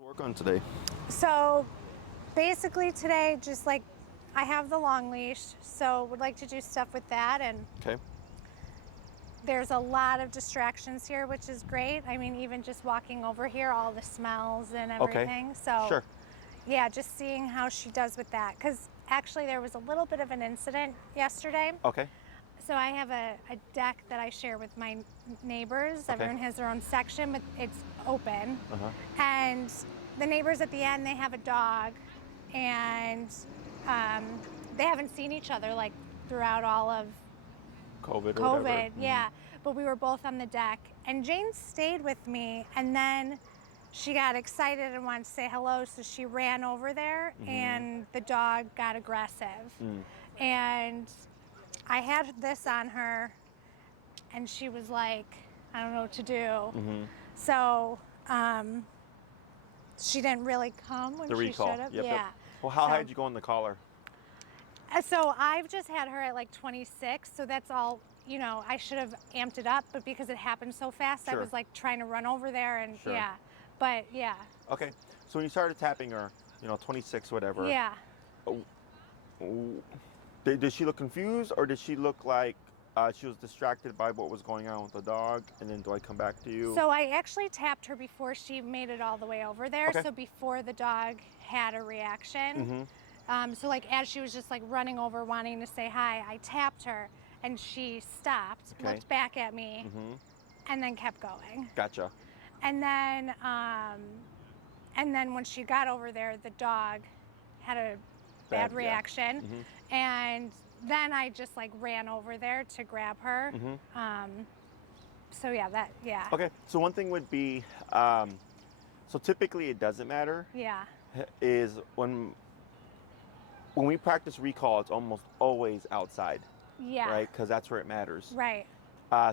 to work on today? So basically today, just like I have the long leash, so would like to do stuff with that. And Okay. there's a lot of distractions here, which is great. I mean, even just walking over here, all the smells and everything. So Sure. yeah, just seeing how she does with that. Because actually there was a little bit of an incident yesterday. Okay. So I have a deck that I share with my neighbors. Okay. Everyone has their own section, but it's open. Uh-huh. And the neighbors at the end, they have a dog, and they haven't seen each other like throughout all of COVID or COVID. whatever. Yeah, but we were both on the deck, and Jane stayed with me, and then she got excited and wanted to say hello, so she ran over there, and the dog got aggressive. And I had this on her, and she was like, I don't know what to do. So she didn't really come when The she recall. should have. Yep, Yeah. yep. Well, how So- high did you go on the collar? So I've just had her at like 26, so that's all, I should have amped it up, but because it happened so fast, I Sure. was like trying to run over there and Sure. yeah. But yeah. Okay. So when you started tapping her, 26, whatever. Yeah. Did she look confused, or did she look like she was distracted by what was going on with the dog? And then do I come back to you? So I actually tapped her before she made it all the way over there. Okay. So before the dog had a reaction. So like as she was just like running over wanting to say hi, I tapped her and she stopped, Okay. looked back at me, and then kept going. Gotcha. And then when she got over there, the dog had a bad Yeah. reaction. And then I just like ran over there to grab her. So yeah. Okay. So one thing would be, so typically it doesn't matter, Yeah. is when we practice recall, it's almost always outside, Yeah. right? Because that's where it matters. Right.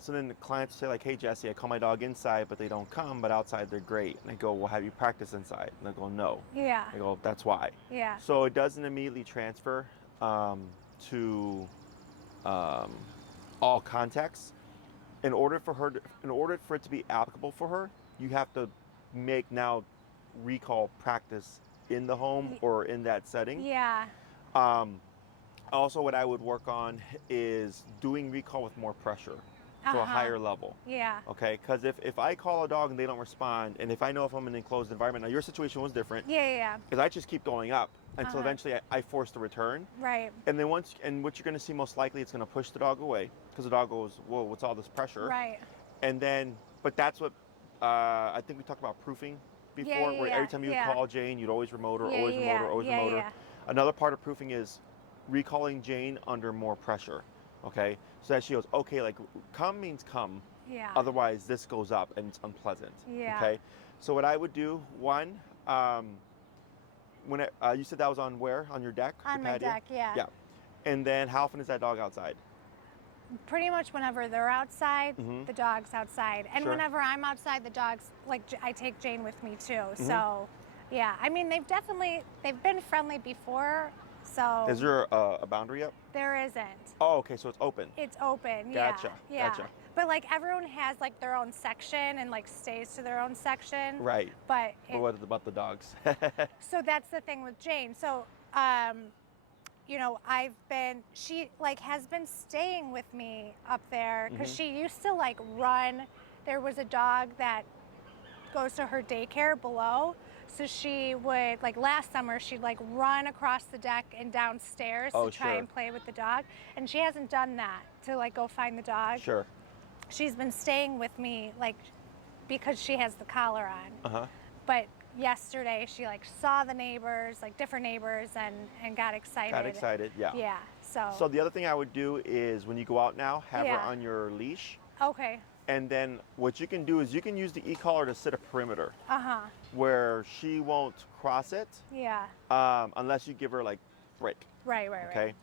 So then the clients say like, hey, Jesse, I call my dog inside, but they don't come, but outside they're great. And I go, well, have you practiced inside? And they go, no. Yeah. I go, that's why. Yeah. So it doesn't immediately transfer to all contexts. In order for it to be applicable for her, you have to make now recall practice in the home or in that setting. Yeah. Also, what I would work on is doing recall with more pressure, so a higher level. Yeah. Okay, because if I call a dog and they don't respond, and if I know if I'm in an enclosed environment, now your situation was different. Yeah. Because I just keep going up until eventually I force the return. Right. And then what you're going to see most likely, it's going to push the dog away because the dog goes, whoa, what's all this pressure? Right. And then, but that's what I think we talked about proofing before, where every time you would call Jane, you'd always remote her, always remote her, always remote her. Another part of proofing is recalling Jane under more pressure. Okay, so that she goes, okay, like come means come. Yeah. Otherwise, this goes up and it's unpleasant. Yeah. Okay, so what I would do, one, when you said that was on where? On your deck? On your my patio? deck, yeah. Yeah. And then how often is that dog outside? Pretty much whenever they're outside, the dog's outside. And Sure. whenever I'm outside, the dog's, like, I take Jane with me too. So, yeah. I mean, they've been friendly before, so. Is there a boundary up? There isn't. Oh, okay, so it's open. It's open, Gotcha, yeah. gotcha. But, like, everyone has, like, their own section and, like, stays to their own section. Right. But What about the dogs? so that's the thing with Jane. So, she like has been staying with me up there because she used to like run. There was a dog that goes to her daycare below. So she would, like last summer, she'd like run across the deck and downstairs to try and play with the dog. And she hasn't done that to like go find the dog. Sure. She's been staying with me like because she has the collar on. But yesterday she like saw the neighbors, like different neighbors, and got excited. Got excited, yeah. Yeah. So the other thing I would do is when you go out now, have her on your leash. Okay. And then what you can do is you can use the e-collar to set a perimeter. Where she won't cross it. Yeah. Unless you give her like break. Right. Okay.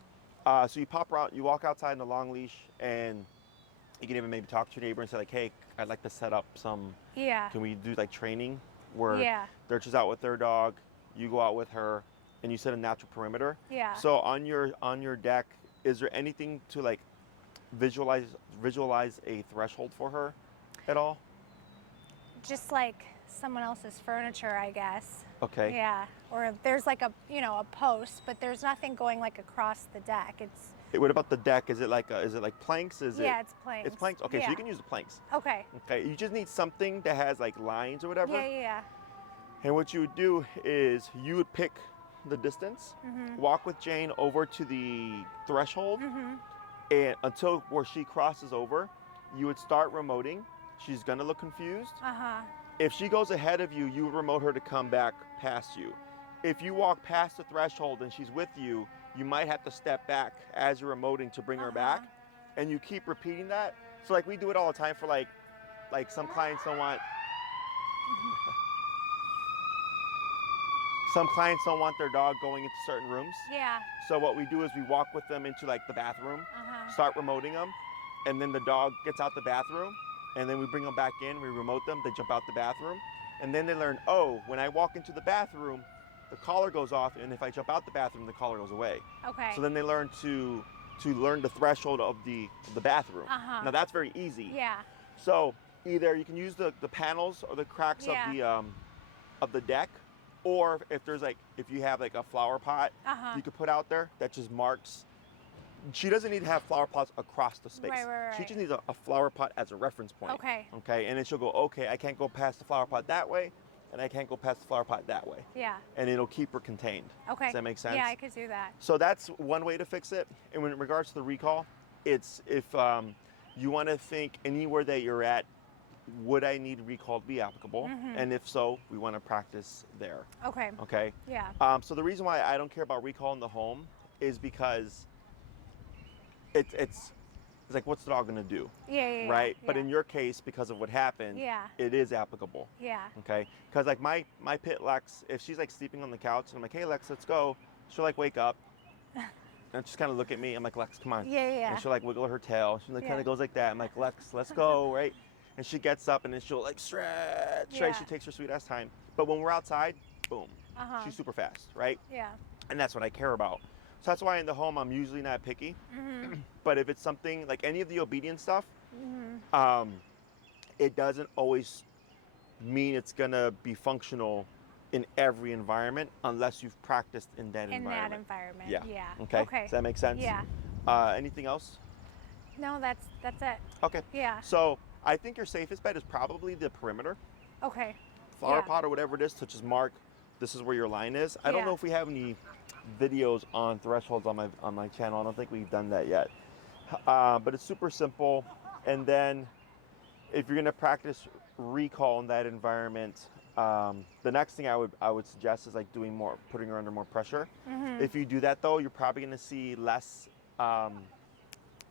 So you pop her out, you walk outside in the long leash, and you can even maybe talk to your neighbor and say like, hey, I'd like to set up some. Yeah. Can we do like training where they're just out with their dog, you go out with her, and you set a natural perimeter. Yeah. So on your deck, is there anything to like visualize a threshold for her at all? Just like someone else's furniture, I guess. Okay. Yeah. Or there's like a, you know, a post, but there's nothing going like across the deck. It's. Hey, what about the deck? Is it like planks? Yeah, it's planks. It's planks. Okay, yeah. so you can use the planks. Okay. Okay, you just need something that has like lines or whatever. Yeah. And what you would do is you would pick the distance, walk with Jane over to the threshold, and until where she crosses over, you would start remoting. She's gonna look confused. If she goes ahead of you, you would remote her to come back past you. If you walk past the threshold and she's with you, you might have to step back as you're remoting to bring her back, and you keep repeating that. So like we do it all the time for like some clients don't want. Some clients don't want their dog going into certain rooms. Yeah. So what we do is we walk with them into like the bathroom, start remoting them, and then the dog gets out the bathroom, and then we bring them back in, we remote them, they jump out the bathroom, and then they learn, oh, when I walk into the bathroom, the collar goes off, and if I jump out the bathroom, the collar goes away. Okay. So then they learn to learn the threshold of the bathroom. Uh-huh. Now that's very easy. Yeah. So either you can use the panels or the cracks of the deck, or if you have like a flower pot, you could put out there that just marks. She doesn't need to have flower pots across the space. Right. She just needs a flower pot as a reference point. Okay. Okay, and then she'll go, okay, I can't go past the flower pot that way, and I can't go past the flower pot that way. Yeah. And it'll keep her contained. Okay. Does that make sense? Yeah, I could do that. So that's one way to fix it. And in regards to the recall, it's if you want to think anywhere that you're at, would I need recall to be applicable? And if so, we want to practice there. Okay. Okay. Yeah. So the reason why I don't care about recall in the home is because it's like, what's the dog gonna do? Yeah. Right. But yeah. in your case, because of what happened, it is applicable. Yeah. Okay. Because like my pit Lex, if she's like sleeping on the couch and I'm like, hey Lex, let's go, she'll like wake up and just kind of look at me. I'm like, Lex, come on. Yeah. And she'll like wiggle her tail. She like kind of goes like that. I'm like, Lex, let's go, right? And she gets up and then she'll like stretch, right? She takes her sweet ass time. But when we're outside, boom, she's super fast, right? Yeah. And that's what I care about. So that's why in the home I'm usually not picky. But if it's something like any of the obedience stuff, it doesn't always mean it's gonna be functional in every environment unless you've practiced in that environment. In that environment. Yeah. Yeah. Okay. Does that make sense? Yeah. Anything else? No, that's it. Okay. Yeah. So I think your safest bet is probably the perimeter. Okay. Flower pot or whatever it is to just mark this is where your line is. I don't know if we have any videos on thresholds on my channel. I don't think we've done that yet. But it's super simple. And then if you're gonna practice recall in that environment, the next thing I would suggest is like putting her under more pressure. If you do that though, you're probably gonna see less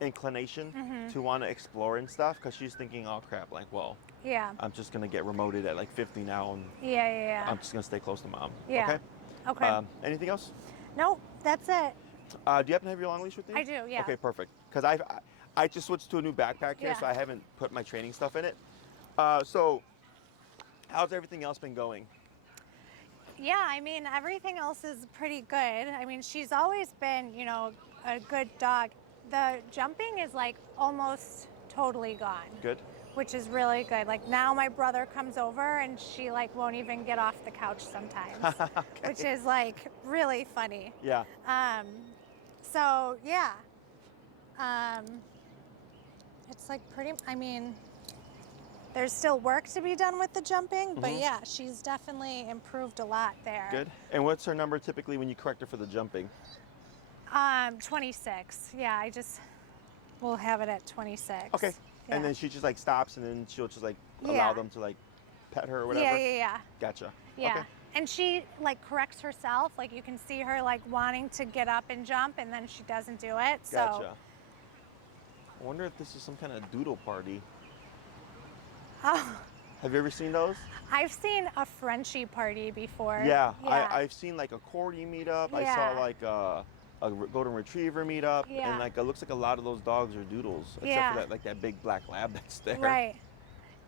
inclination to want to explore and stuff because she's thinking, oh crap, like, well, I'm just gonna get remoted at like 50 now, and I'm just gonna stay close to mom. Okay. Anything else? No, that's it. Do you happen to have your long leash with you? I do, yeah. Okay, perfect. Because I just switched to a new backpack here, so I haven't put my training stuff in it. So how's everything else been going? Yeah, I mean, everything else is pretty good. I mean, she's always been, you know, a good dog. The jumping is like almost totally gone. Good. Which is really good. Like now my brother comes over and she like won't even get off the couch sometimes, which is like really funny. Yeah. So yeah. It's like I mean, there's still work to be done with the jumping, but yeah, she's definitely improved a lot there. Good. And what's her number typically when you correct her for the jumping? 26. Yeah, we'll have it at 26. Okay. Yeah. And then she just like stops and then she'll just like allow them to like pet her or whatever? Yeah. Gotcha. Yeah. Okay. And she like corrects herself. Like you can see her like wanting to get up and jump and then she doesn't do it. So. Gotcha. I wonder if this is some kind of doodle party. Oh. Have you ever seen those? I've seen a Frenchie party before. Yeah. I've seen like a corgi meetup. Yeah. I saw like a golden retriever meetup. Yeah. And like it looks like a lot of those dogs are doodles. Except for that big black lab that's there. Right.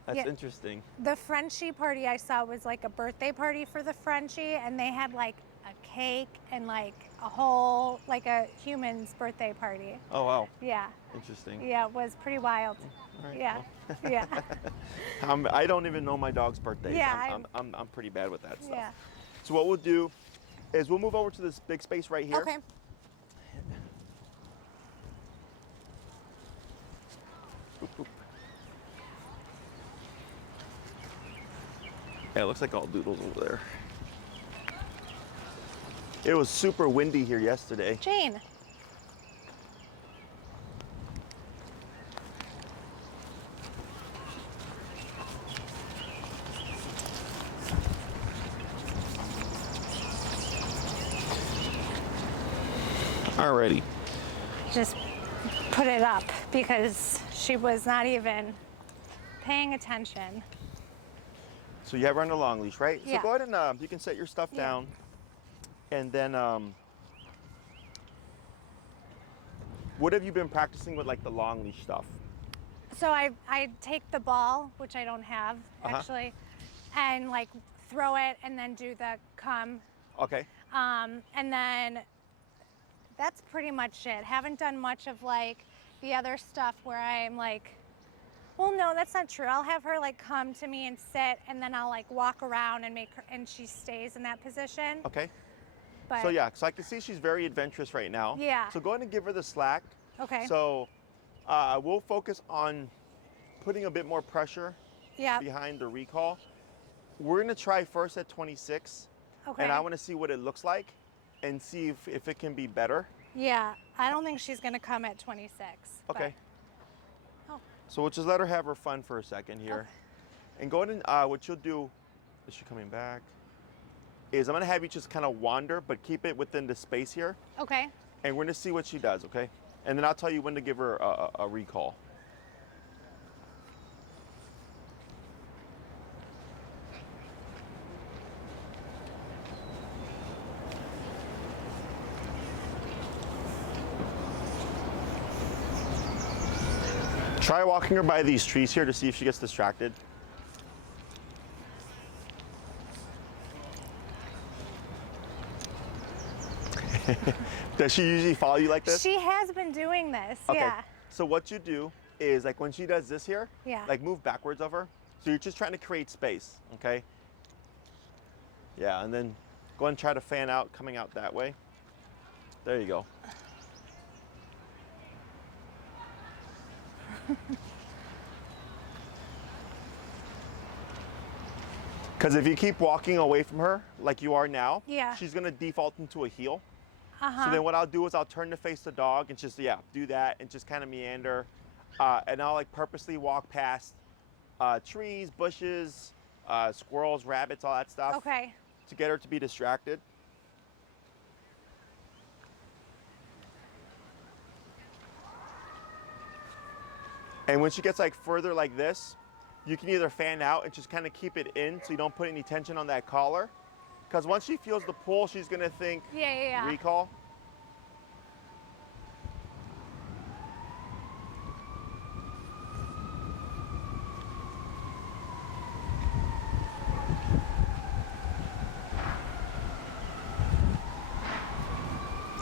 That's interesting. The Frenchie party I saw was like a birthday party for the Frenchie, and they had like a cake and like a whole, like a human's birthday party. Oh, wow. Yeah. Interesting. Yeah, it was pretty wild. All right, Yeah. well. Yeah. I don't even know my dog's birthdays. Yeah, I'm pretty bad with that stuff. Yeah. So what we'll do is we'll move over to this big space right here. Okay. Boop, boop. Yeah, it looks like all doodles over there. It was super windy here yesterday. Jane. Alrighty. Just put it up because she was not even paying attention. So you have her on the long leash, right? Yeah. So go ahead and you can set your stuff down. And then what have you been practicing with like the long leash stuff? So I take the ball, which I don't have actually, and like throw it and then do the come. Okay. And then that's pretty much it. Haven't done much of like the other stuff where I'm like, well, no, that's not true. I'll have her like come to me and sit, and then I'll like walk around and make her, and she stays in that position. Okay. But So yeah, so I can see she's very adventurous right now. Yeah. So go ahead and give her the slack. Okay. So we'll focus on putting a bit more pressure Yeah. behind the recall. We're gonna try first at 26. Okay. And I wanna see what it looks like and see if it can be better. Yeah. I don't think she's gonna come at 26. Okay. Oh. So we'll just let her have her fun for a second here. Okay. And go ahead and what you'll do, is she coming back? Is I'm gonna have you just kind of wander, but keep it within the space here. Okay. And we're gonna see what she does, okay? And then I'll tell you when to give her a recall. Try walking her by these trees here to see if she gets distracted. Does she usually follow you like this? She has been doing this. Okay. Yeah. So what you do is like when she does this here, Yeah. like move backwards of her. So you're just trying to create space, okay? Yeah, and then go ahead and try to fan out, coming out that way. There you go. Because if you keep walking away from her like you are now, Yeah. she's gonna default into a heel. Uh-huh. So then what I'll do is I'll turn to face the dog and just, do that and just kind of meander. And I'll like purposely walk past trees, bushes, squirrels, rabbits, all that stuff Okay. to get her to be distracted. And when she gets like further like this, you can either fan out and just kind of keep it in so you don't put any tension on that collar. Because once she feels the pull, she's gonna think Yeah. recall.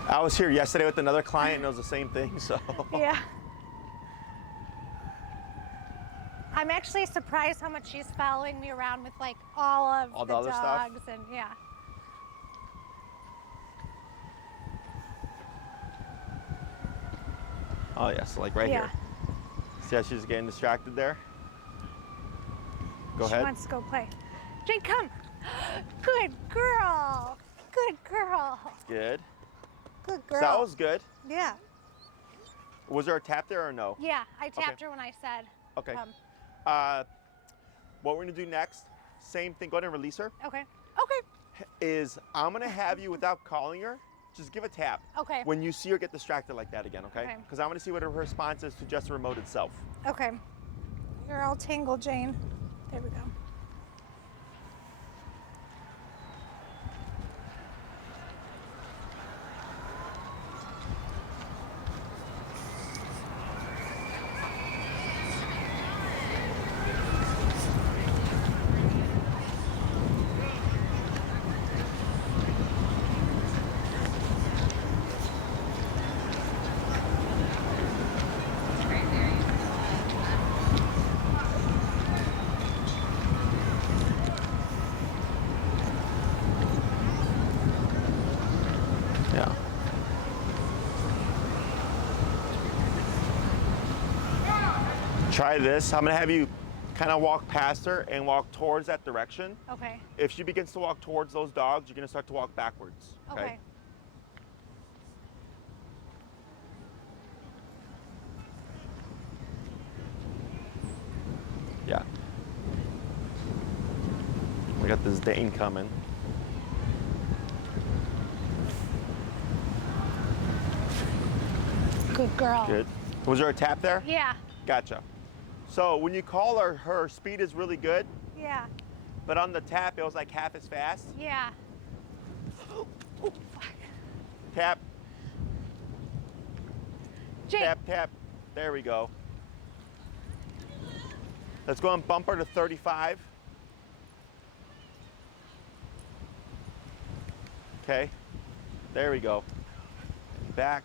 I was here yesterday with another client and it was the same thing, so. Yeah. I'm actually surprised how much she's following me around with like all of the other stuff? dogs and yeah. Oh yes, like right Yeah. here. See how she's getting distracted there? Go She ahead. wants to go play. Jane, come. Good girl. Good girl. Good. Good So girl. that was good. Yeah. Was there a tap there or no? Yeah, I tapped her when I said Okay. come. What we're gonna do next, same thing, go ahead and release her, Okay. Okay. is I'm gonna have you, without calling her, just give a tap. Okay. When you see her get distracted like that again, okay? Okay. Because I wanna see what her response is to just the remote itself. Okay. You're all tangled, Jane. There we go. Try this. I'm gonna have you kind of walk past her and walk towards that direction. Okay. If she begins to walk towards those dogs, you're gonna start to walk backwards. Okay. Yeah. We got this Dane coming. Good girl. Good. Was there a tap there? Yeah. Gotcha. So when you call her, her speed is really good, Yeah. but on the tap, it was like half as fast. Yeah. Oh, fuck. Tap, Jane. tap, tap. There we go. Let's go and bump her to 35. Okay. There we go. Back.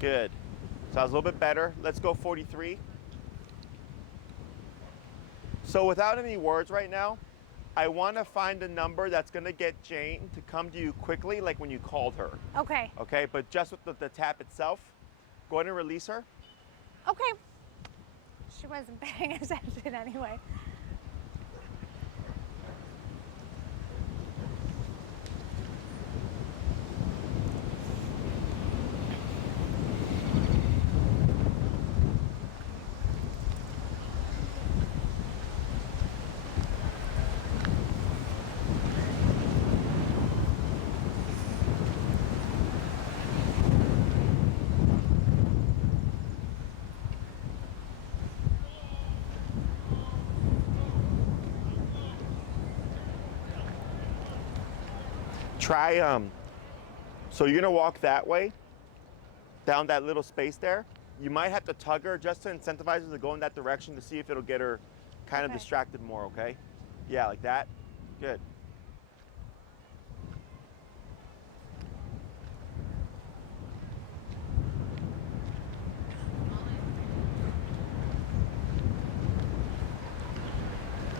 Good. So I was a little bit better. Let's go 43. So without any words right now, I want to find a number that's going to get Jane to come to you quickly, like when you called her. Okay. Okay, but just with the tap itself, go ahead and release her. Okay. She wasn't paying attention anyway. Try, so you're gonna walk that way, down that little space there. You might have to tug her just to incentivize her to go in that direction to see if it'll get her kind of distracted more, okay? Yeah, like that. Good.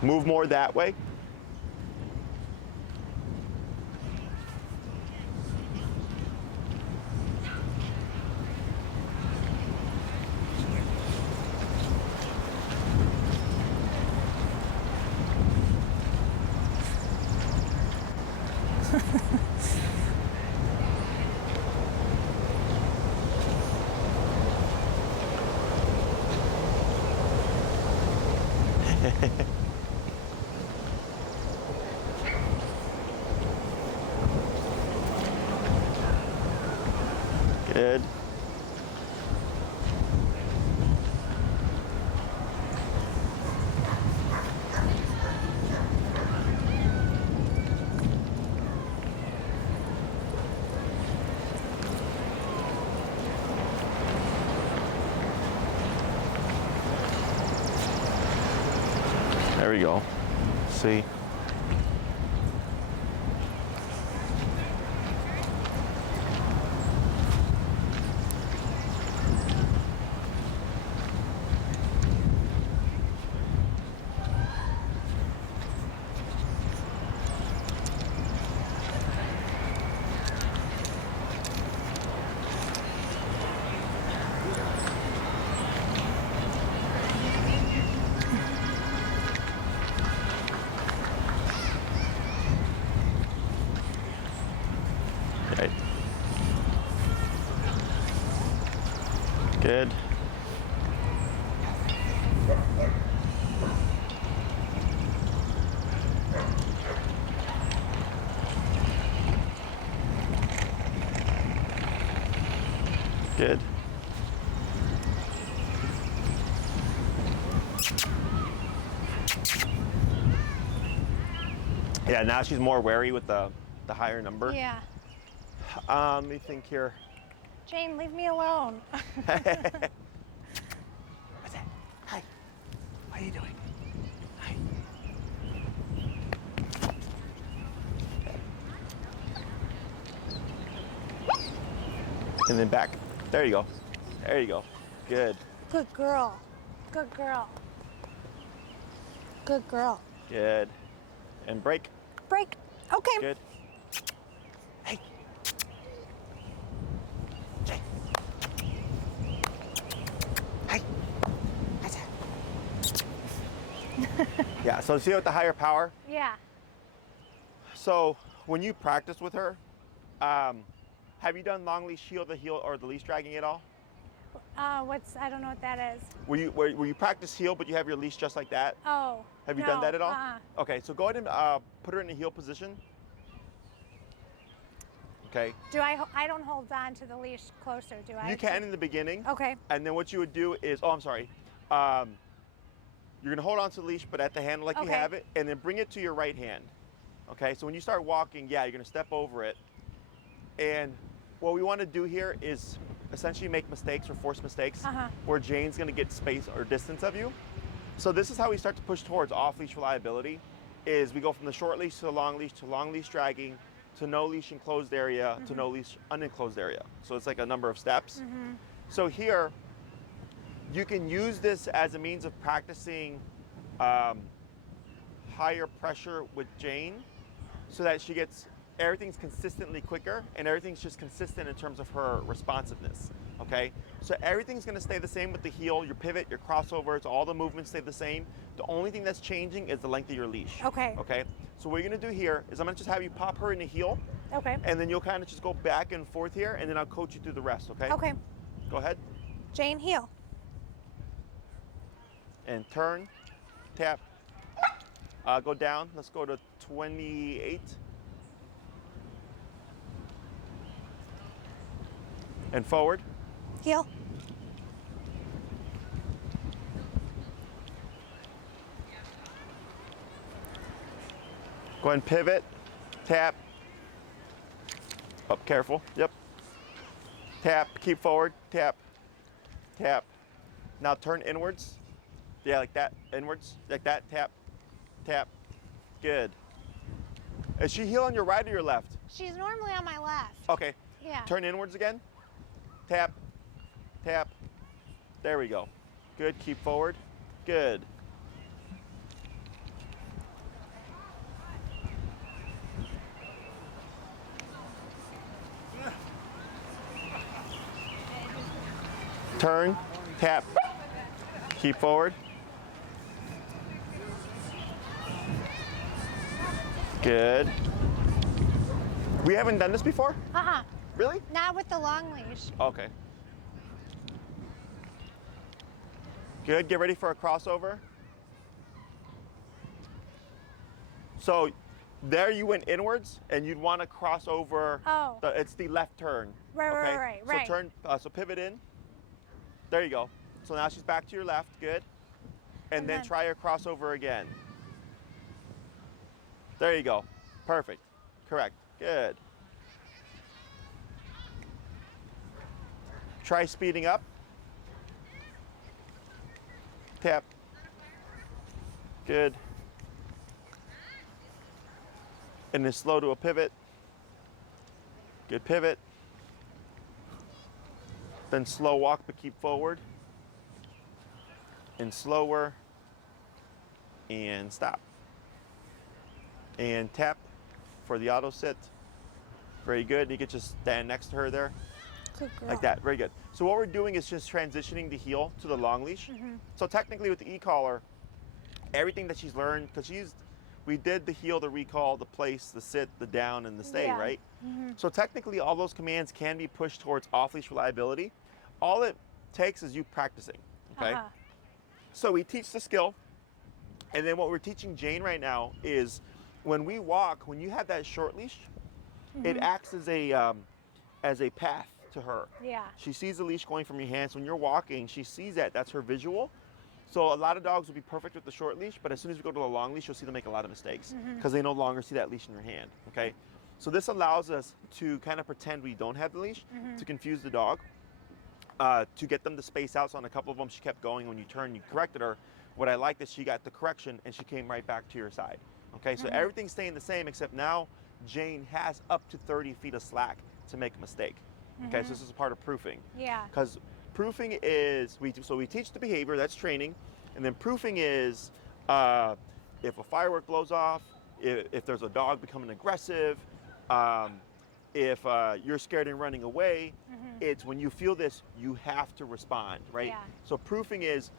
Move more that way. Good. There we go. See? Right. Good. Good. Yeah, now she's more wary with the higher number. Yeah. Let me think here. Jane, leave me alone. What's that? Hi. What are you doing? Hi. And then back. There you go. There you go. Good. Good girl. Good girl. Good girl. Good. And break. Break. Okay. Good. Hey. Jay. Hey. Yeah, so see with the higher power? Yeah. So when you practice with her, have you done long leash heel to heel or the leash dragging at all? I don't know what that is. Where you practice heel, but you have your leash just like that? Oh. Have you done that at all? Okay, so go ahead and put her in a heel position. Okay. I don't hold on to the leash closer, do I? You can in the beginning. Okay. And then what you would do is, I'm sorry. You're gonna hold on to the leash, but at the handle like you have it, and then bring it to your right hand. Okay, so when you start walking, yeah, you're gonna step over it. And what we wanna do here is essentially make mistakes or force mistakes where Jane's gonna get space or distance of you. So this is how we start to push towards off-leash reliability, is we go from the short leash to the long leash dragging, to no leash enclosed area, to no leash unenclosed area. So it's like a number of steps. So here, you can use this as a means of practicing higher pressure with Jane so that everything's consistently quicker and everything's just consistent in terms of her responsiveness, okay? So everything's gonna stay the same with the heel, your pivot, your crossovers, all the movements stay the same. The only thing that's changing is the length of your leash. Okay. Okay, so what you're gonna do here is I'm gonna just have you pop her in a heel. Okay. And then you'll kind of just go back and forth here, and then I'll coach you through the rest, okay? Okay. Go ahead. Jane, heel. And turn, tap, go down. Let's go to 28. And forward. Heel. Go ahead and pivot, tap. Up, careful, yep. Tap, keep forward, tap, tap. Now turn inwards. Yeah, like that, inwards, like that, tap, tap. Good. Is she heel on your right or your left? She's normally on my left. Okay. Yeah. Turn inwards again. Tap, tap. There we go. Good, keep forward. Good. Turn, tap, keep forward. Good. We haven't done this before? Really? Not with the long leash. Okay. Good, get ready for a crossover. So there you went inwards and you'd want to cross over. Oh. It's the left turn. Right. So turn, so pivot in. There you go. So now she's back to your left, good. And then try your crossover again. There you go. Perfect. Correct. Good. Try speeding up. Tap. Good. And then slow to a pivot. Good pivot. Then slow walk, but keep forward. And slower. And stop. And tap for the auto sit. Very good. You can just stand next to her there. Good girl. Like that. Very good. So what we're doing is just transitioning the heel to the long leash. So technically with the e-collar, everything that she's learned, because we did the heel, the recall, the place, the sit, the down, and the stay, right? So technically all those commands can be pushed towards off-leash reliability. All it takes is you practicing, okay? So we teach the skill, and then what we're teaching Jane right now is when we walk, when you have that short leash, it acts as a path to her. Yeah. She sees the leash going from your hands. When you're walking, she sees that. That's her visual. So a lot of dogs will be perfect with the short leash, but as soon as we go to the long leash, you'll see them make a lot of mistakes because they no longer see that leash in your hand, okay? So this allows us to kind of pretend we don't have the leash, to confuse the dog, to get them to space out. So on a couple of them, she kept going. When you turned, you corrected her. What I liked is she got the correction and she came right back to your side, okay? So everything's staying the same, except now Jane has up to 30 feet of slack to make a mistake. Okay, so this is a part of proofing. Yeah. Because proofing is, we teach the behavior, that's training, and then proofing is if a firework blows off, if there's a dog becoming aggressive, if you're scared and running away, it's when you feel this, you have to respond, right? Yeah. So proofing is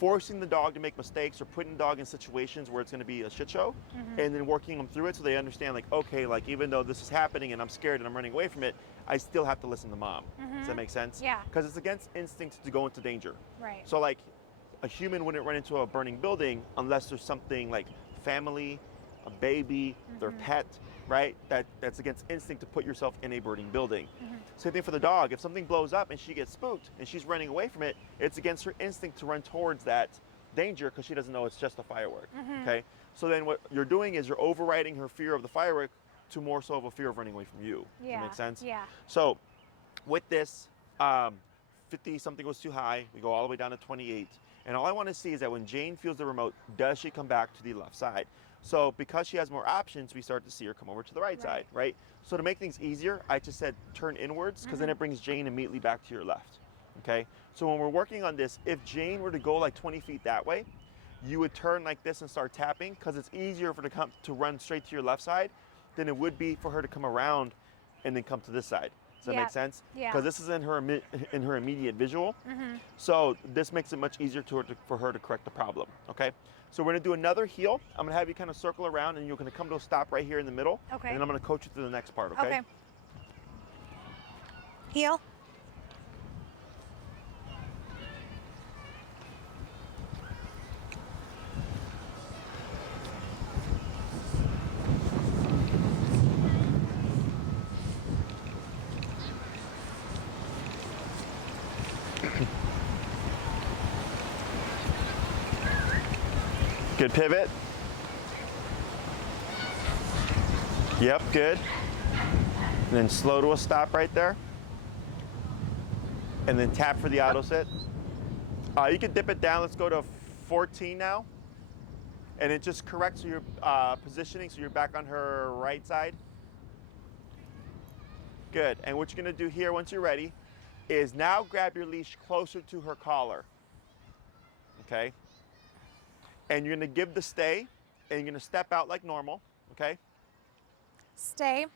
forcing the dog to make mistakes or putting the dog in situations where it's going to be a shit show, and then working them through it so they understand, like, okay, like even though this is happening and I'm scared and I'm running away from it, I still have to listen to mom. Does that make sense? Yeah. Because it's against instincts to go into danger. Right. So like a human wouldn't run into a burning building unless there's something like family, a baby, their pet, right? That's against instinct to put yourself in a burning building. Same thing for the dog. If something blows up and she gets spooked and she's running away from it, it's against her instinct to run towards that danger because she doesn't know it's just a firework. Okay? So then what you're doing is you're overriding her fear of the firework to more so of a fear of running away from you. Does that make sense? Yeah. So with this, 50 something was too high. We go all the way down to 28. And all I want to see is that when Jane feels the remote, does she come back to the left side? So because she has more options, we start to see her come over to the right side, right? So to make things easier, I just said turn inwards because then it brings Jane immediately back to your left, okay? So when we're working on this, if Jane were to go like 20 feet that way, you would turn like this and start tapping because it's easier for her to run straight to your left side than it would be for her to come around and then come to this side. Does that make sense? Yeah. Because this is in her immediate visual. So this makes it much easier for her to correct the problem, okay? So we're gonna do another heel. I'm gonna have you kind of circle around and you're gonna come to a stop right here in the middle. Okay. And then I'm gonna coach you through the next part, okay? Okay. Heel. Good pivot. Yep, good. And then slow to a stop right there. And then tap for the auto sit. You can dip it down. Let's go to 14 now. And it just corrects your positioning so you're back on her right side. Good. And what you're going to do here once you're ready is now grab your leash closer to her collar. Okay? And you're going to give the stay, and you're going to step out like normal, okay? Stay.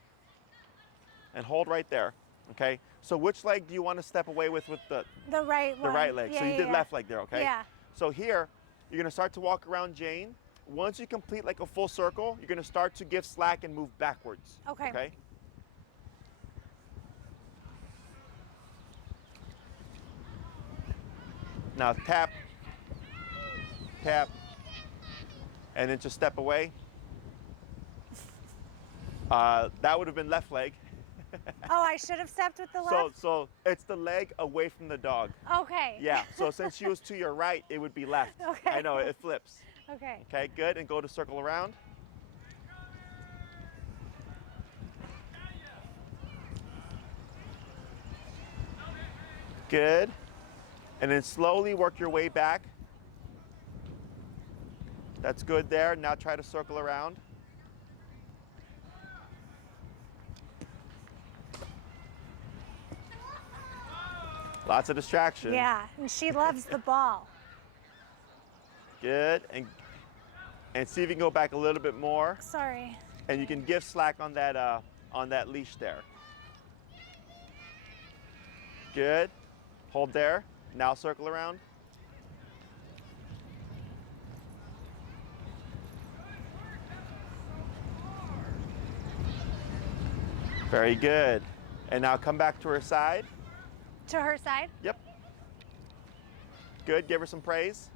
And hold right there, okay? So which leg do you want to step away with the right one. The right leg. Yeah, so you did left leg there, okay? Yeah. So here, you're going to start to walk around Jane. Once you complete like a full circle, you're going to start to give slack and move backwards. Okay. Okay? Now tap, tap, and then just step away. That would have been left leg. Oh, I should have stepped with the left? So it's the leg away from the dog. Okay. Yeah, so since she was to your right, it would be left. Okay. I know, it flips. Okay. Okay, good, and go to circle around. Good. And then slowly work your way back. That's good there. Now try to circle around. Lots of distraction. Yeah, and she loves the ball. Good. And see if you can go back a little bit more. Sorry. And you can give slack on that leash there. Good. Hold there. Now circle around. Very good. And now come back to her side. To her side? Yep. Good. Give her some praise.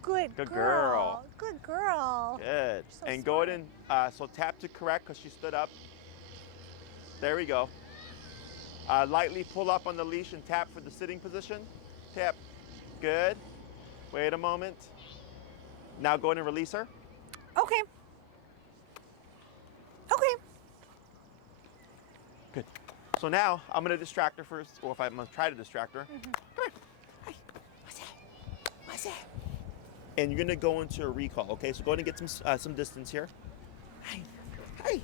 Good Good girl. Good girl. Good. So and go ahead and so tap to correct because she stood up. There we go. Lightly pull up on the leash and tap for the sitting position. Tap. Good. Wait a moment. Now go ahead and release her. Okay. Okay. Good. So now I'm going to distract her first, or if I'm going to try to distract her. Come here. Hey, what's that? What's that? And you're going to go into a recall, okay? So go ahead and get some distance here. Hey, hey.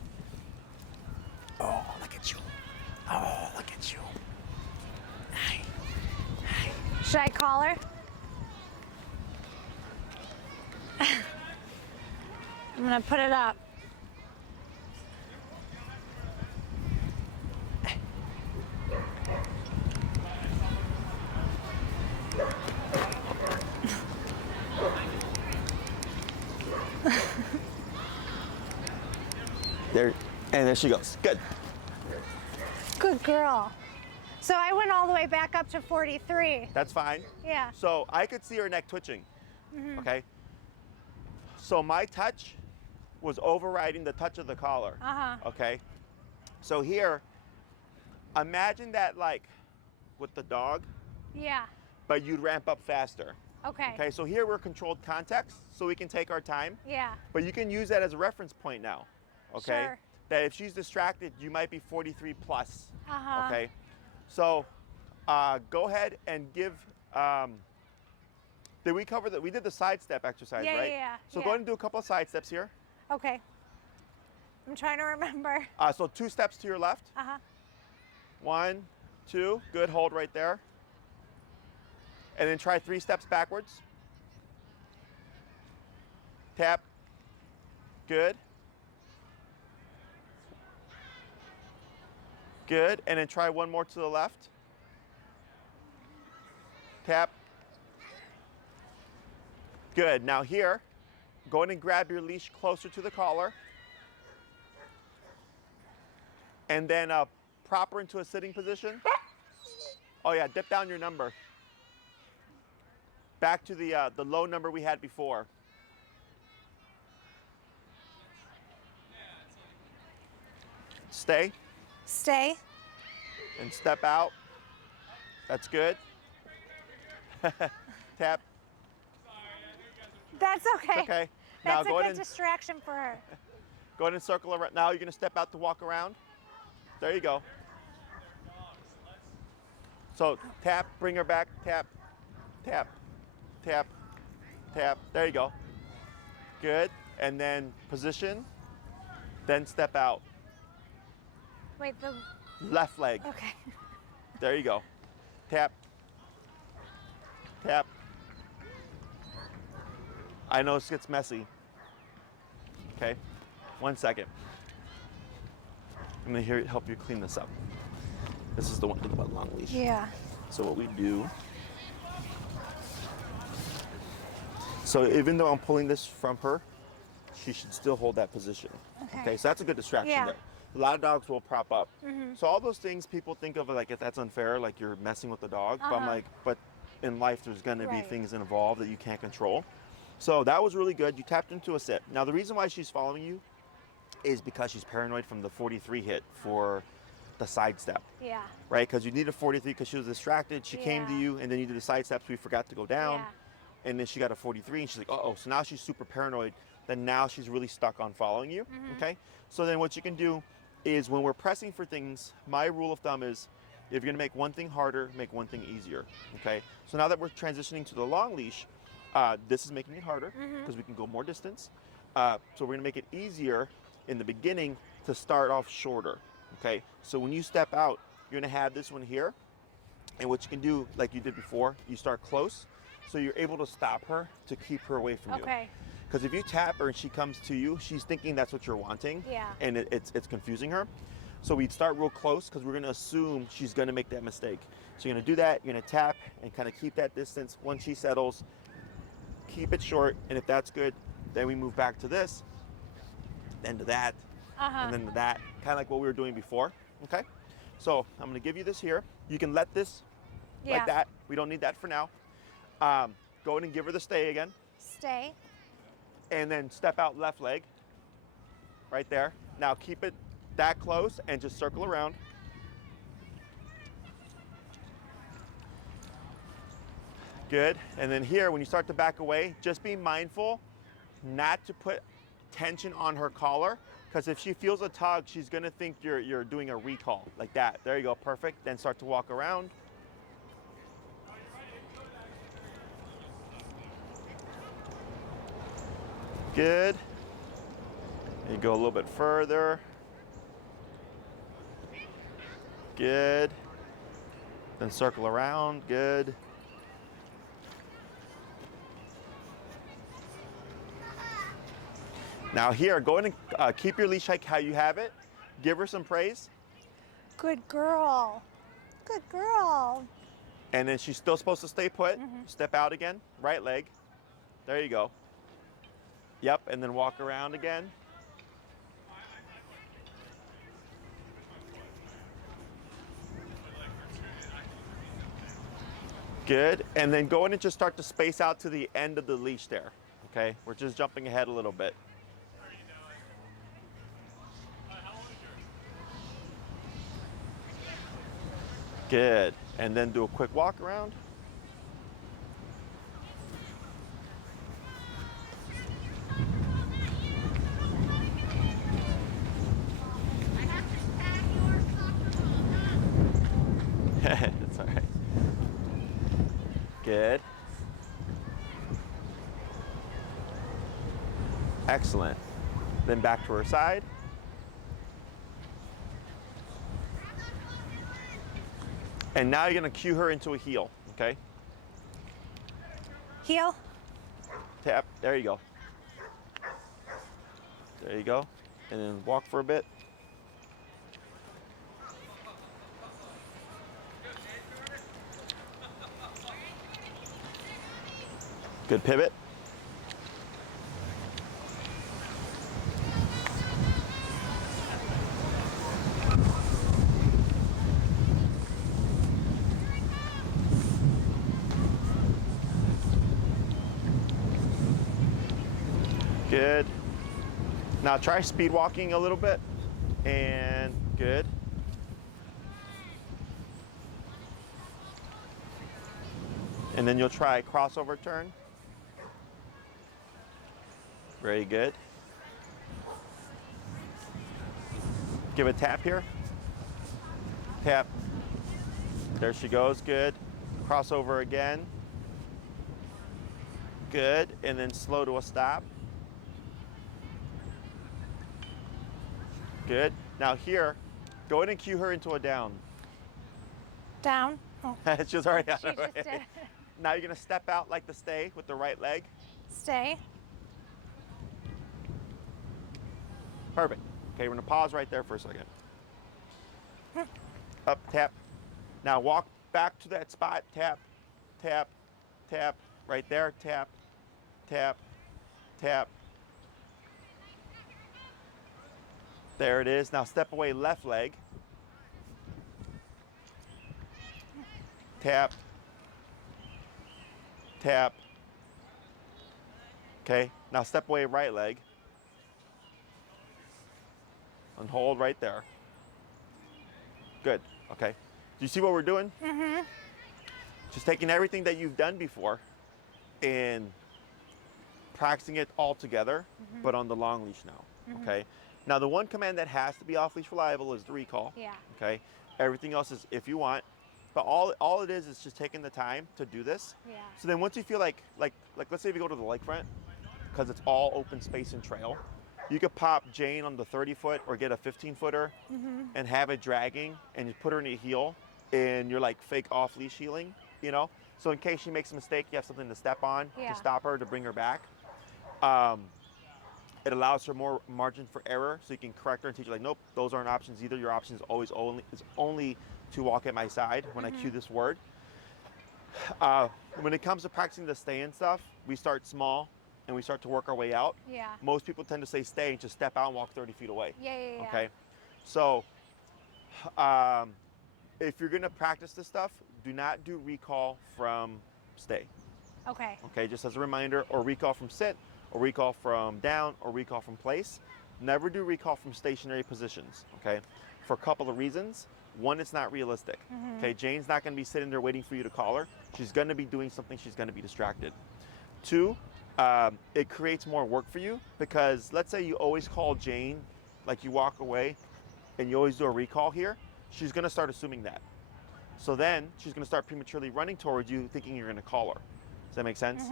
Oh, look at you. Oh, look at you. Hey, hey. Should I call her? I'm gonna put it up. There, and there she goes. Good. Good girl. So I went all the way back up to 43. That's fine. Yeah. So I could see her neck twitching. Okay. So my touch was overriding the touch of the collar. Okay. So here, imagine that like with the dog. Yeah. But you'd ramp up faster. Okay. Okay. So here we're controlled context, so we can take our time. Yeah. But you can use that as a reference point now. Okay. Sure. That if she's distracted, you might be 43 plus. Uh-huh. Okay. So go ahead and give. Did we cover that? We did the side step exercise, right? Yeah. So go ahead and do a couple of side steps here. Okay. I'm trying to remember. So 2 steps to your left. 1, 2. Good. Hold right there. And then try 3 steps backwards. Tap. Good. Good. And then try 1 more to the left. Tap. Good. Now here, go ahead and grab your leash closer to the collar. And then prop her into a sitting position. Oh yeah, dip down your number. Back to the low number we had before. Stay. Stay. And step out. That's good. Tap. That's okay. It's okay. That's Now a go ahead good and distraction for her. go ahead and circle around. Now you're going to step out to walk around. There you go. So tap, bring her back, tap, tap, tap, tap. There you go. Good. And then position, then step out. Wait, the... Left leg. Okay. There you go. Tap, tap. I know this gets messy. Okay, 1 second. I'm gonna help you clean this up. This is the one thing about long leash. Yeah. So what we do, so even though I'm pulling this from her, she should still hold that position. Okay, so that's a good distraction there. A lot of dogs will prop up. So all those things people think of like if that's unfair, like you're messing with the dog. But I'm like, but in life there's gonna be things involved that you can't control. So that was really good. You tapped into a sit. Now the reason why she's following you is because she's paranoid from the 43 hit for the side step. Yeah. Right? Because you need a 43 because she was distracted. She came to you and then you did the side steps. We forgot to go down. And then she got a 43 and she's like, uh-oh. So now she's super paranoid. Then now she's really stuck on following you. Okay? So then what you can do is when we're pressing for things, my rule of thumb is if you're gonna make one thing harder, make one thing easier. Okay? So now that we're transitioning to the long leash, this is making it harder because we can go more distance. So we're gonna make it easier in the beginning to start off shorter. Okay, so when you step out, you're gonna have this one here, and what you can do, like you did before, you start close, so you're able to stop her to keep her away from you. Okay. Because if you tap her and she comes to you, she's thinking that's what you're wanting, and it's confusing her. So we'd start real close because we're gonna assume she's gonna make that mistake. So you're gonna do that, you're gonna tap and kind of keep that distance. Once she settles, keep it short, and if that's good, then we move back to this, then to that, and then to that, kind of like what we were doing before. Okay, so I'm gonna give you this here. You can let this like that. We don't need that for now. Go ahead and give her the stay again. Stay. And then step out left leg, right there. Now keep it that close and just circle around. Good, and then here, when you start to back away, just be mindful not to put tension on her collar, because if she feels a tug, she's gonna think you're doing a recall, like that. There you go, perfect. Then start to walk around. Good. You go a little bit further. Good. Then circle around, good. Now here, go ahead and keep your leash hike how you have it. Give her some praise. Good girl. Good girl. And then she's still supposed to stay put. Step out again, right leg. There you go. Yep, and then walk around again. Good. And then go in and just start to space out to the end of the leash there. Okay? We're just jumping ahead a little bit. Good. And then do a quick walk around. That's all right. Good. Excellent. Then back to her side. And now you're going to cue her into a heel, okay? Heel. Tap. There you go. There you go. And then walk for a bit. Good pivot. Good. Now try speed walking a little bit. And good. And then you'll try crossover turn. Very good. Give a tap here. Tap. There she goes. Good. Crossover again. Good. And then slow to a stop. Good. Now here, go ahead and cue her into a down. Down. Oh. She's already out She of the just way. did. Now you're gonna step out like the stay with the right leg. Stay. Perfect. Okay, we're gonna pause right there for a second. Up, tap. Now walk back to that spot. Tap, tap, tap. Right there. Tap, tap, tap. There it is. Now step away left leg. Tap, tap. Okay, now step away right leg. And hold right there. Good, okay. Do you see what we're doing? Mm-hmm. Just taking everything that you've done before and practicing it all together, but on the long leash now, okay? Now the one command that has to be off leash reliable is the recall. Yeah. Okay. Everything else is if you want, but all it is just taking the time to do this. Yeah. So then once you feel like let's say if you go to the lakefront, because it's all open space and trail, you could pop Jane on the 30-foot or get a 15-footer and have it dragging and you put her in a heel and you're like fake off leash heeling, you know? So in case she makes a mistake, you have something to step on Yeah. to stop her, to bring her back. It allows for more margin for error, so you can correct her and teach her like, nope, those aren't options either. Your option is always only to walk at my side when I cue this word. When it comes to practicing the stay and stuff, we start small and we start to work our way out. Yeah. Most people tend to say stay and just step out and walk 30 feet away. Yeah. Okay, so if you're gonna practice this stuff, do not do recall from stay. Okay. Okay, just as a reminder, or recall from sit, or recall from down, or recall from place. Never do recall from stationary positions, okay? For a couple of reasons. One, it's not realistic. Okay, Jane's not gonna be sitting there waiting for you to call her. She's gonna be doing something, she's gonna be distracted. Two, it creates more work for you because let's say you always call Jane, like you walk away and you always do a recall here, she's gonna start assuming that. So then she's gonna start prematurely running towards you thinking you're gonna call her. Does that make sense?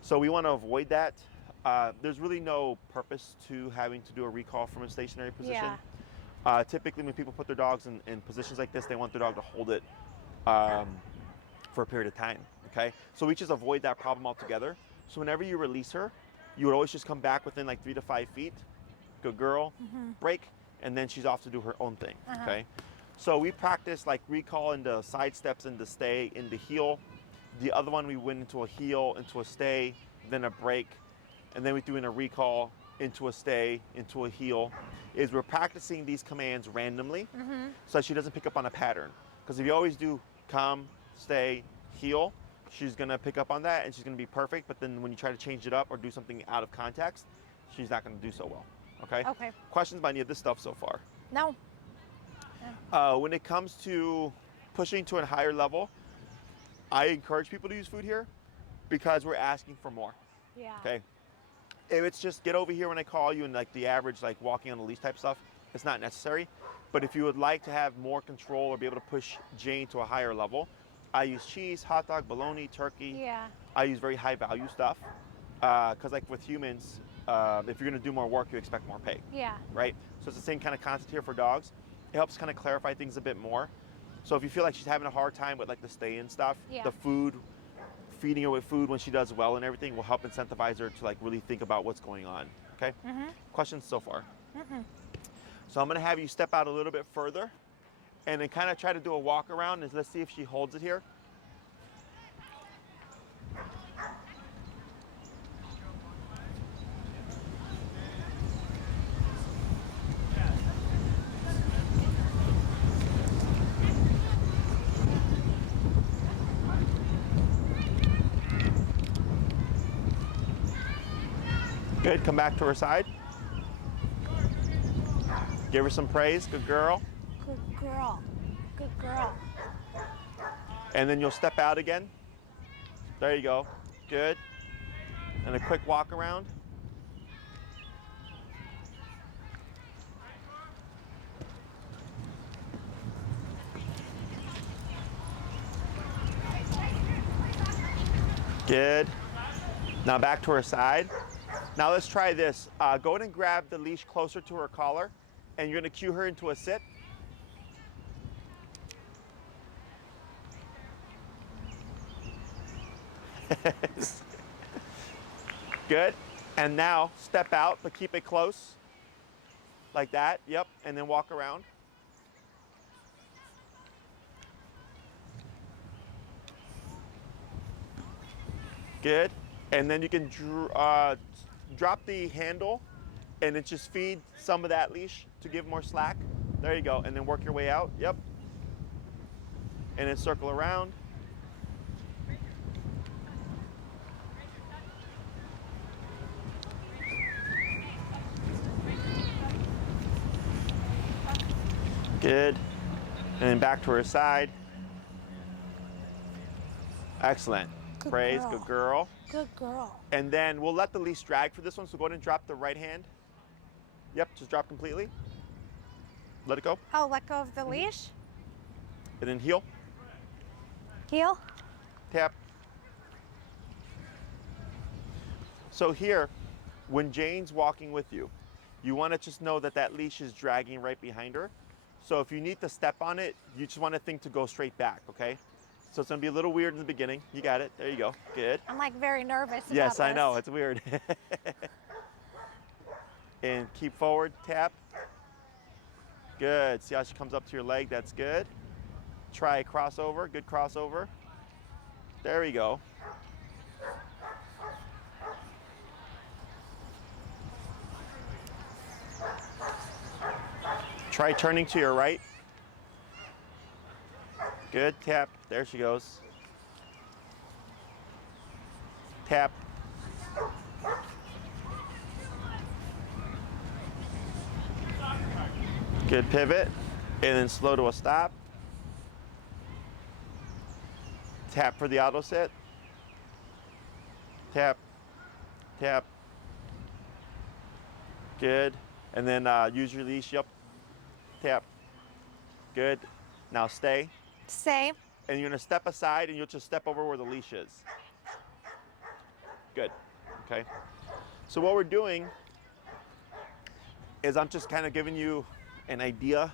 So we wanna avoid that. There's really no purpose to having to do a recall from a stationary position. Yeah. Typically when people put their dogs in positions like this, they want their dog to hold it for a period of time, okay? So we just avoid that problem altogether. So whenever you release her, you would always just come back within like 3 to 5 feet, good girl, break, and then she's off to do her own thing, okay? So we practice like recall into side steps, into stay, into heel. The other one we went into a heel, into a stay, then a break, and then we threw in a recall, into a stay, into a heel, is we're practicing these commands randomly so that she doesn't pick up on a pattern. Because if you always do come, stay, heel, she's gonna pick up on that and she's gonna be perfect. But then when you try to change it up or do something out of context, she's not gonna do so well. Okay? Okay. Questions about any of this stuff so far? No. When it comes to pushing to a higher level, I encourage people to use food here because we're asking for more. Yeah. Okay. If it's just get over here when I call you and like the average like walking on the leash type stuff, it's not necessary. But if you would like to have more control or be able to push Jane to a higher level, I use cheese, hot dog, bologna, turkey. Yeah. I use very high value stuff because like with humans, if you're gonna do more work, you expect more pay. Yeah. Right? So it's the same kind of concept here for dogs. It helps kind of clarify things a bit more. So if you feel like she's having a hard time with like the stay-in stuff, the food, feeding her with food when she does well and everything will help incentivize her to like really think about what's going on. Okay? Questions so far? So I'm gonna have you step out a little bit further and then kind of try to do a walk around and let's see if she holds it here. Good, come back to her side. Give her some praise, good girl. Good girl. Good girl. And then you'll step out again. There you go, good. And a quick walk around. Good. Now back to her side. Now let's try this. Go ahead and grab the leash closer to her collar and you're gonna cue her into a sit. Good. And now step out, but keep it close. Like that, yep. And then walk around. Good. And then you can drop the handle and then just feed some of that leash to give more slack. There you go. And then work your way out. Yep. And then circle around. Good. And then back to her side. Excellent. Good Praise, girl. good girl. Good girl. And then we'll let the leash drag for this one. So go ahead and drop the right hand. Yep, just drop completely. Let it go. Oh, let go of the leash? And then heel, Heel? tap. So here, when Jane's walking with you, you want to just know that that leash is dragging right behind her. So if you need to step on it, you just want to think to go straight back, okay? So it's gonna be a little weird in the beginning. You got it, there you go, good. I'm like very nervous about Yes, I this. know, it's weird. And keep forward, tap. Good, see how she comes up to your leg, that's good. Try a crossover, good crossover. There we go. Try turning to your right. Good, tap, there she goes. Tap. Good pivot, and then slow to a stop. Tap for the auto sit. Tap, tap. Good, and then use your leash, yep. Tap, good. Now stay. Stay. And you're gonna step aside and you'll just step over where the leash is. Good, okay. So what we're doing is I'm just kind of giving you an idea.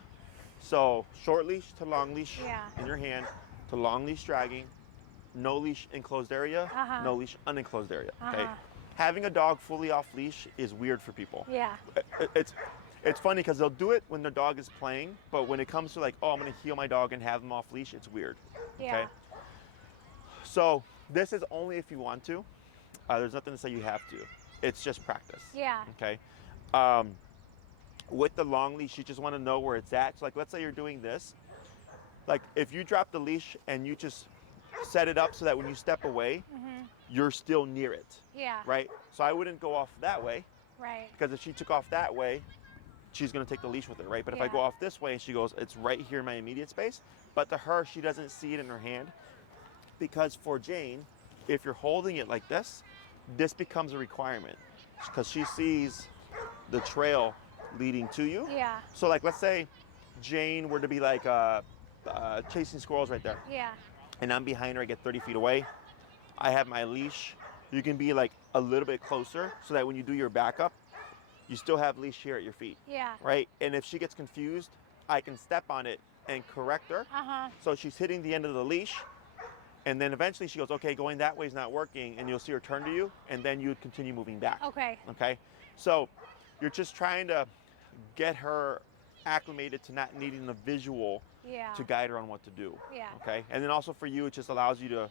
So short leash to long leash in your hand, to long leash dragging, no leash enclosed area, no leash unenclosed area, okay? Having a dog fully off leash is weird for people. Yeah. It's funny because they'll do it when their dog is playing, but when it comes to like, oh, I'm gonna heel my dog and have them off leash, it's weird, okay? So this is only if you want to. There's nothing to say you have to. It's just practice. Yeah. Okay. With the long leash, you just want to know where it's at. So like, let's say you're doing this. Like if you drop the leash and you just set it up so that when you step away, you're still near it. Yeah. Right? So I wouldn't go off that way. Right. Because if she took off that way, she's going to take the leash with her, right? But if I go off this way and she goes, it's right here in my immediate space. But to her, she doesn't see it in her hand. Because for Jane, if you're holding it like this becomes a requirement. Because she sees the trail leading to you. Yeah. So like, let's say Jane were to be like chasing squirrels right there. Yeah. And I'm behind her, I get 30 feet away. I have my leash. You can be like a little bit closer so that when you do your backup, you still have leash here at your feet. Yeah. Right? And if she gets confused, I can step on it and correct her. So she's hitting the end of the leash. And then eventually she goes, okay, going that way is not working. And you'll see her turn to you. And then you would continue moving back. Okay. Okay? So you're just trying to get her acclimated to not needing the visual to guide her on what to do. Yeah. Okay? And then also for you, it just allows you to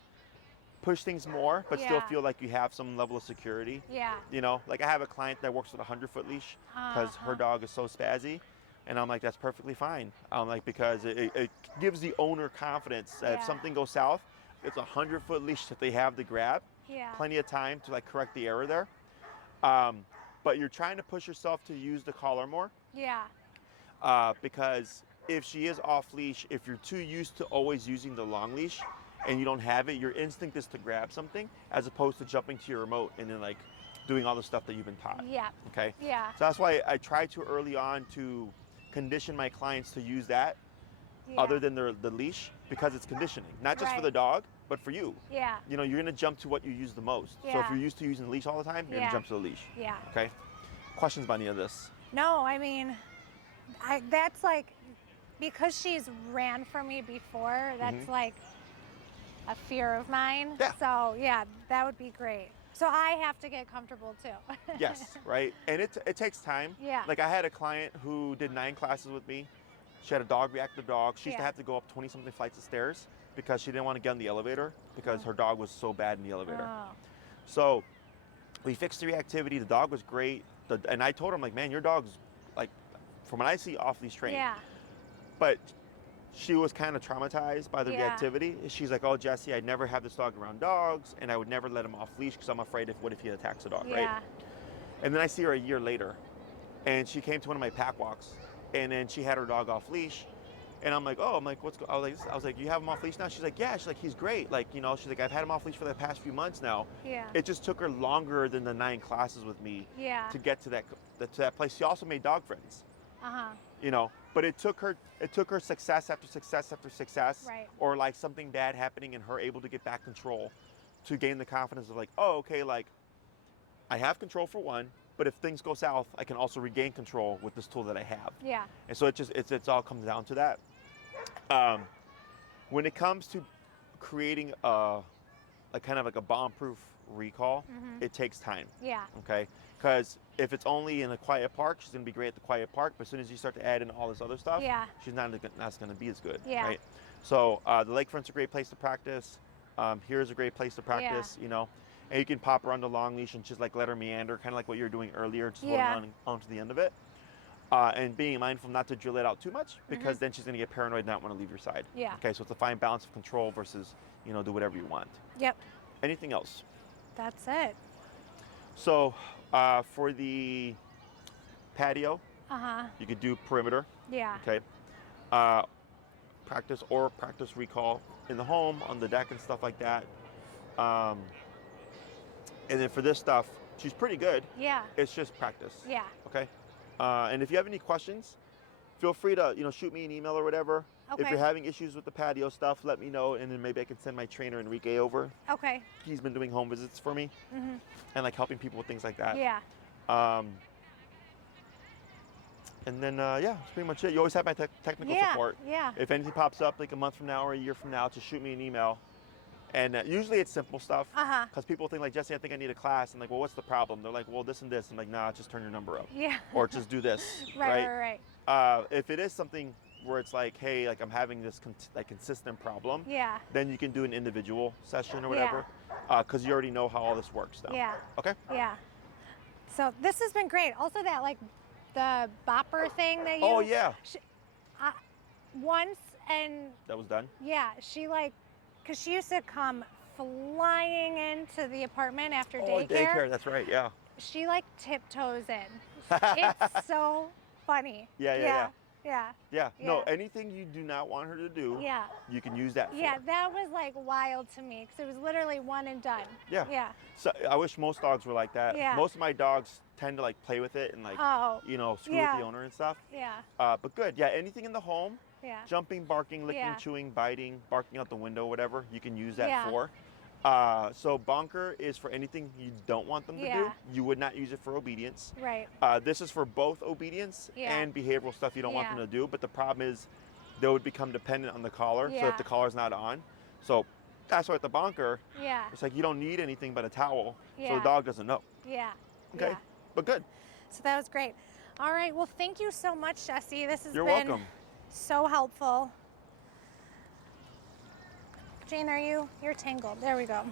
push things more, but still feel like you have some level of security. Yeah. You know, like I have a client that works with a 100-foot leash because her dog is so spazzy. And I'm like, that's perfectly fine. I'm like, because it gives the owner confidence that if something goes south, it's a 100-foot leash that they have to grab. Yeah. Plenty of time to like correct the error there. But you're trying to push yourself to use the collar more. Yeah. Because if she is off leash, if you're too used to always using the long leash and you don't have it, your instinct is to grab something as opposed to jumping to your remote and then like doing all the stuff that you've been taught. Yeah. Okay. Yeah. So that's why I try to early on to condition my clients to use that other than the leash, because it's conditioning, not just for the dog, but for you. Yeah. You know, you're gonna jump to what you use the most. So if you're used to using the leash all the time, you're gonna jump to the leash. Yeah. Okay. Questions about any of this? No, I mean, that's like, because she's ran from me before, that's like a fear of mine. Yeah. So yeah, that would be great. So I have to get comfortable too. Yes, right. And it takes time. Yeah. Like I had a client who did 9 classes with me. She had a dog reactive dog. She used to have to go up 20-something flights of stairs because she didn't want to get on the elevator because her dog was so bad in the elevator. Oh. So we fixed the reactivity. The dog was great. And I told him, like, man, your dog's like, from what I see, off leash trained. Yeah. But she was kind of traumatized by the reactivity. She's like, oh, Jesse, I'd never have this dog around dogs, and I would never let him off leash because I'm afraid what if he attacks a dog, right? And then I see her a year later, and she came to one of my pack walks, and then she had her dog off leash, and I'm like, oh, I was like, you have him off leash now? She's like, yeah. She's like, he's great. Like, you know, she's like, I've had him off leash for the past few months now. Yeah. It just took her longer than the 9 classes with me Yeah. to get to that place. She also made dog friends. You know, but it took her success after success after success, or like something bad happening and her able to get back control to gain the confidence of like, oh, okay, like I have control for one, but if things go south, I can also regain control with this tool that I have. Yeah. And so it's all comes down to that. When it comes to creating a kind of like a bomb-proof recall, it takes time. Yeah. Okay. Because if it's only in a quiet park, she's gonna be great at the quiet park. But as soon as you start to add in all this other stuff, she's not gonna be as good. Yeah. Right. So the lakefront's a great place to practice. Here's a great place to practice. You know, and you can pop her on the long leash and just like let her meander, kind of like what you were doing earlier, just holding on to the end of it. And being mindful not to drill it out too much, because then she's gonna get paranoid and not want to leave your side. Yeah. Okay. So it's a fine balance of control versus, you know, do whatever you want. Yep. Anything else? That's it. So for the patio, you could do perimeter. Yeah. Okay. Practice recall in the home, on the deck and stuff like that. And then for this stuff, she's pretty good. Yeah. It's just practice. Yeah. Okay. And if you have any questions, feel free to, you know, shoot me an email or whatever. Okay. If you're having issues with the patio stuff, let me know, and then maybe I can send my trainer Enrique over. Okay. He's been doing home visits for me and like helping people with things like that. Yeah. And then, yeah, that's pretty much it. You always have my technical support. Yeah. If anything pops up like a month from now or a year from now, just shoot me an email. And usually it's simple stuff. Because people think like, Jesse, I think I need a class. I'm like, well, what's the problem? They're like, well, this and this. I'm like, nah, just turn your number up. Yeah. Or just do this. Right. If it is something where it's like, hey, like I'm having this consistent problem, then you can do an individual session or whatever, because you already know how all this works now. Yeah. Okay. Yeah. So this has been great. Also, that like the bopper thing that you. Oh yeah. Once and. That was done. Yeah, she like because she used to come flying into the apartment after Oh, daycare, that's right, yeah. She like tiptoes in. It's so funny. Yeah. Yeah. No, anything you do not want her to do, you can use that for. Yeah, that was like wild to me because it was literally one and done. Yeah. So I wish most dogs were like that. Yeah. Most of my dogs tend to like play with it and like, you know, screw with the owner and stuff. Yeah. But good. Yeah, anything in the home, jumping, barking, licking, chewing, biting, barking out the window, whatever, you can use that for. So bonker is for anything you don't want them to do. You would not use it for obedience. Right. This is for both obedience and behavioral stuff you don't want them to do. But the problem is they would become dependent on the collar. So if the collar's not on. So that's why with the bonker, it's like you don't need anything but a towel. So the dog doesn't know. Yeah. Okay. But good. So that was great. All right. Well, thank you so much, Jesse. This has You're been welcome. So helpful. Jane, you're tangled. There we go.